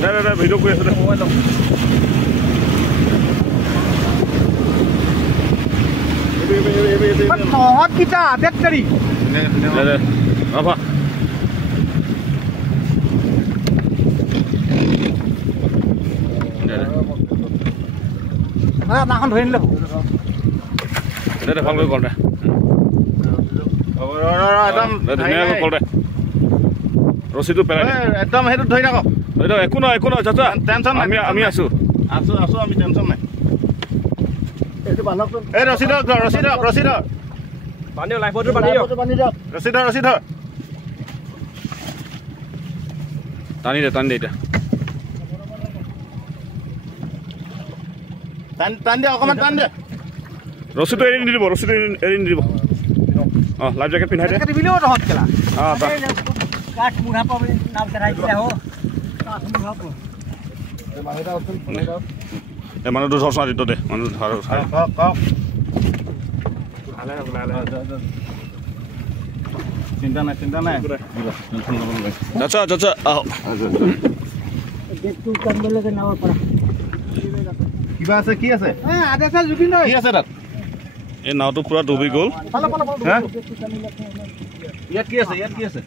দে video' কৰি আছো দে mobile নহত কিটা বেটাৰী দে আবা নাখন ধৰি নিলে দে ভাল কৰি কৰ দে একদম ধুনীয়াকৈ কৰ দে ৰছীটো পেলাই একদম সেইটো ধৰি থাকক একো নহয় চাচা টেনশ্যন আমি আছো আমি টেনশ্যন নাই এই ৰছী ধৰক পানী লাইফটো পানী দিয়ক ৰছী ধৰ টানি দে এতিয়া টান দিয়া অকণমান টান দিয়া ৰছীটো এৰি নিদিব লাইফ জেকেট পিন্ধাই দে দিবিলেও নহত কেলা কাঠ মুঢ়া পাবি নাম চৰাই দিয়া হো এই মানুহটো ধৰচোন আদিত্য দে মানুহটো ধৰ চিন্তা নাই চাচা আহ কিবা আছে কি আছে কি আছে তাত এই নাওটো পুৰা ডুবি গ'ল ইয়াত কি আছে